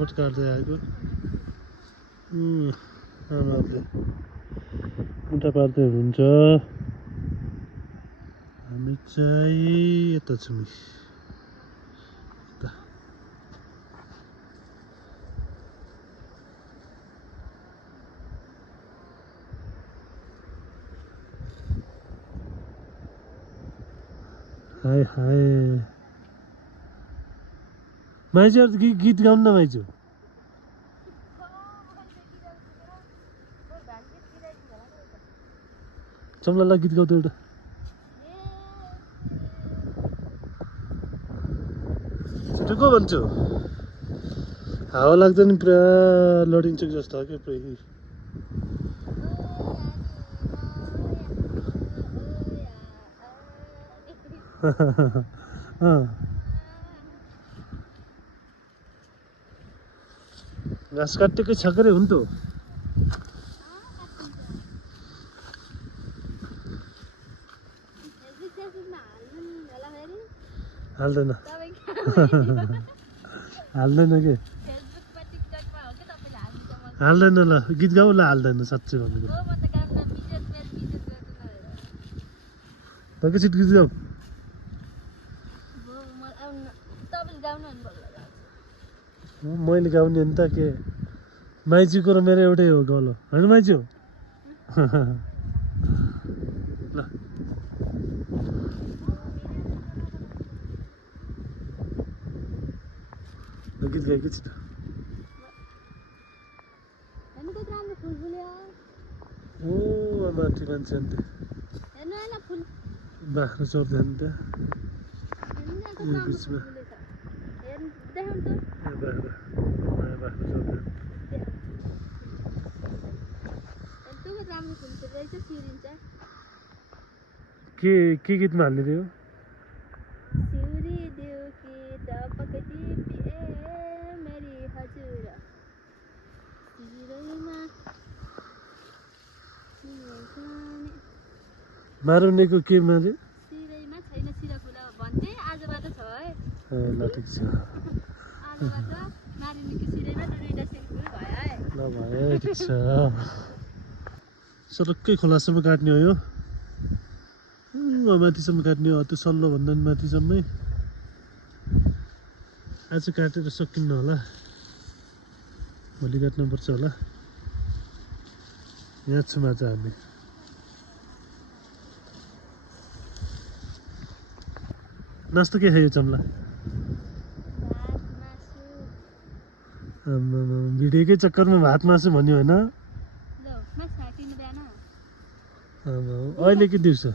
मोट काट्दै आएको आमाले मुन्टा पार्दै हुनुहुन्छ हामी चाहिँ यता छौँ हाय हाय माइजू गीत गाउनु न माइजू चम्लालाई गीत गाउँदै एउटा छिटो को भन्छु हावा लाग्दा नि पुरा लडिन्छ जस्तो हो क्या पुरै घाँस काटेकै छ के रे हुन् त हाल्दैन हाल्दैन के हाल्दैन ल गीत गाऊ ल हाल्दैन साँच्चै भनेको एकैचोटि गीत गाऊ मैले गाउने नि त के माइजूको र मेरो एउटै हो गलो होइन माइजू ल गीत गाएकै छु त ओ माथि मान्छे अन्त बाख्रा चर्दै अन्त बिचमा बाख्रा चर्दै के गीतमा हाल्ने थियो मारुनेको के मारे ल ठिक छ ल भयो ठिक छ सरक्कै खोलासम्म काट्ने हो यो माथिसम्म काट्ने हो त्यो सल्लो भन्दा पनि माथिसम्मै आज काटेर सकिन्न होला भोलि काट्नुपर्छ होला यहाँ छौँ आज हामी नास्ता के खायो चम्ला भिडियोकै चक्करमा भात मासु भन्यो होइन अहिले के दिउँसो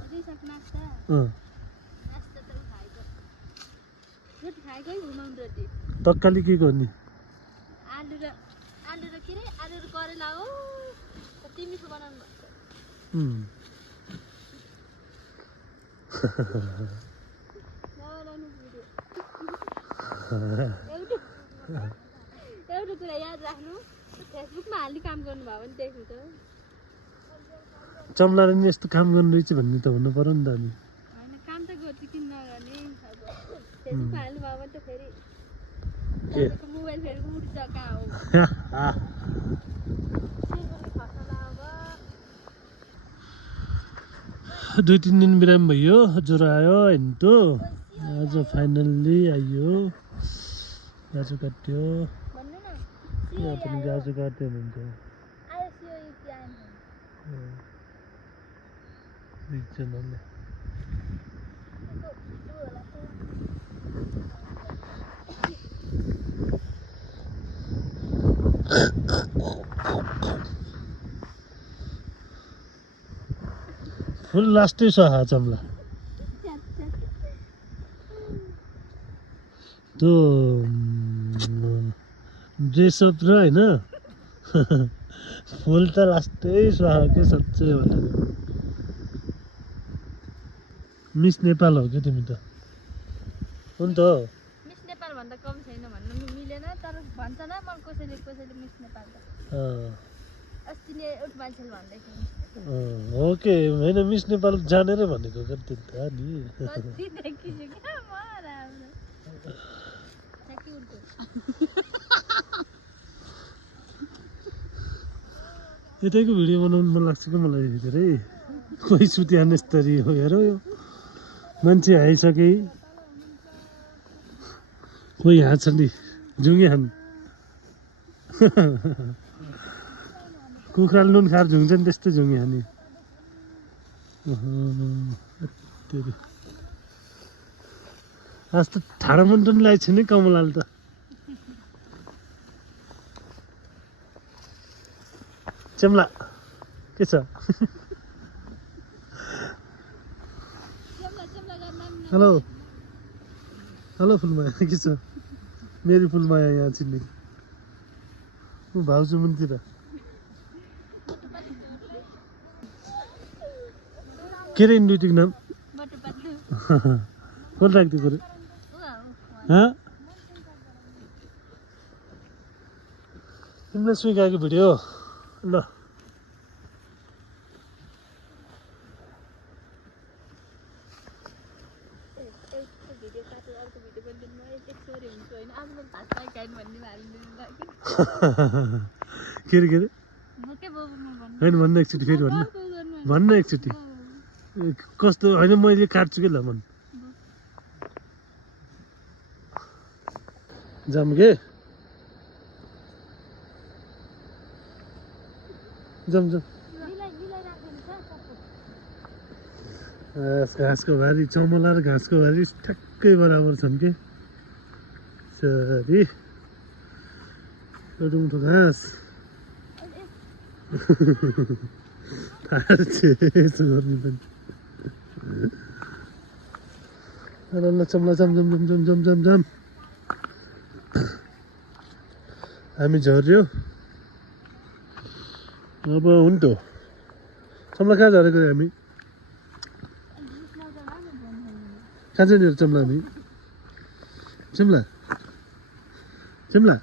तक्काली के गर्ने एउटा कुरा याद राख्नु फेसबुकमा हाल्ने काम गर्नुभयो भने देख्नु त चम्लाले नि यस्तो काम गर्नु रहेछ भन्ने त हुनु पर्यो नि त हामी होइन काम त गर्छु किन नगर्ने फेसबुकमा हाल्नुभयो भने त फेरि तपाईँको मोबाइल फेरि उड्छ कहाँ हो दुई तिन दिन बिराम भयो ज्वरो आयो हिँड्थ्यो आज फाइनल्ली आइयो गाजु काट्यो यहाँ पनि गाजु काट्यो हुनुहुन्छ एकजनाले फुल लास्टै सहा चम्ला त्यो ड्रेसअप र होइन फुल त लास्टै सुहाएको साँच्चै भनेको मिस नेपाल हो क्या तिमी त हो नि त मिस नेपाल भन्दा कम छैन भन्नु मिलेन तर भन्छ न मलाई कसैले मिस नेपाल त अस्ति नै एउटा मान्छेले भन्दै थियो हो के होइन मिस नेपाल जानेर भनेको कति त नि यतैको भिडियो बनाउनु मन लाग्छ कि मलाई धेरै कोही सुतिहाल्ने स्तरी हो हेर यो मान्छे आइसके कोही हाँस्छ नि झुङ्गे खानु कुखुराले नुन खाएर झुङ्छ नि त्यस्तै झुङ्गे खाने आज त ठाडो मन पनि लागेको छैन कमलाले त चम्ला के छ हेलो हेलो फुलमाया के छ मेरी फुलमाया यहाँ चिन्ने म भाउजू मुनतिर के रे इन्डिटिक नाम कसले राख्दियो कुरो तिमीलाई स्विकाएको भिडियो ल के अरे होइन भन्न एकचोटि फेरि भन्न एकचोटि कस्तो होइन मैले काट्छु कि ल मन जाम के जाम जाम घाँसको भारी चमला र घाँसको भारी ठ्याक्कै बराबर छन् के सरी एउटा मुठो घाँस यसो गर्ने पनि ल चम्ला जाम जाम जाम जाम जाम जाम जाम हामी झर्यो अब हुन् त चम्ला कहाँ झरेको हामी कहाँ जाने चम्ला हामी चिम्ला चिम्ला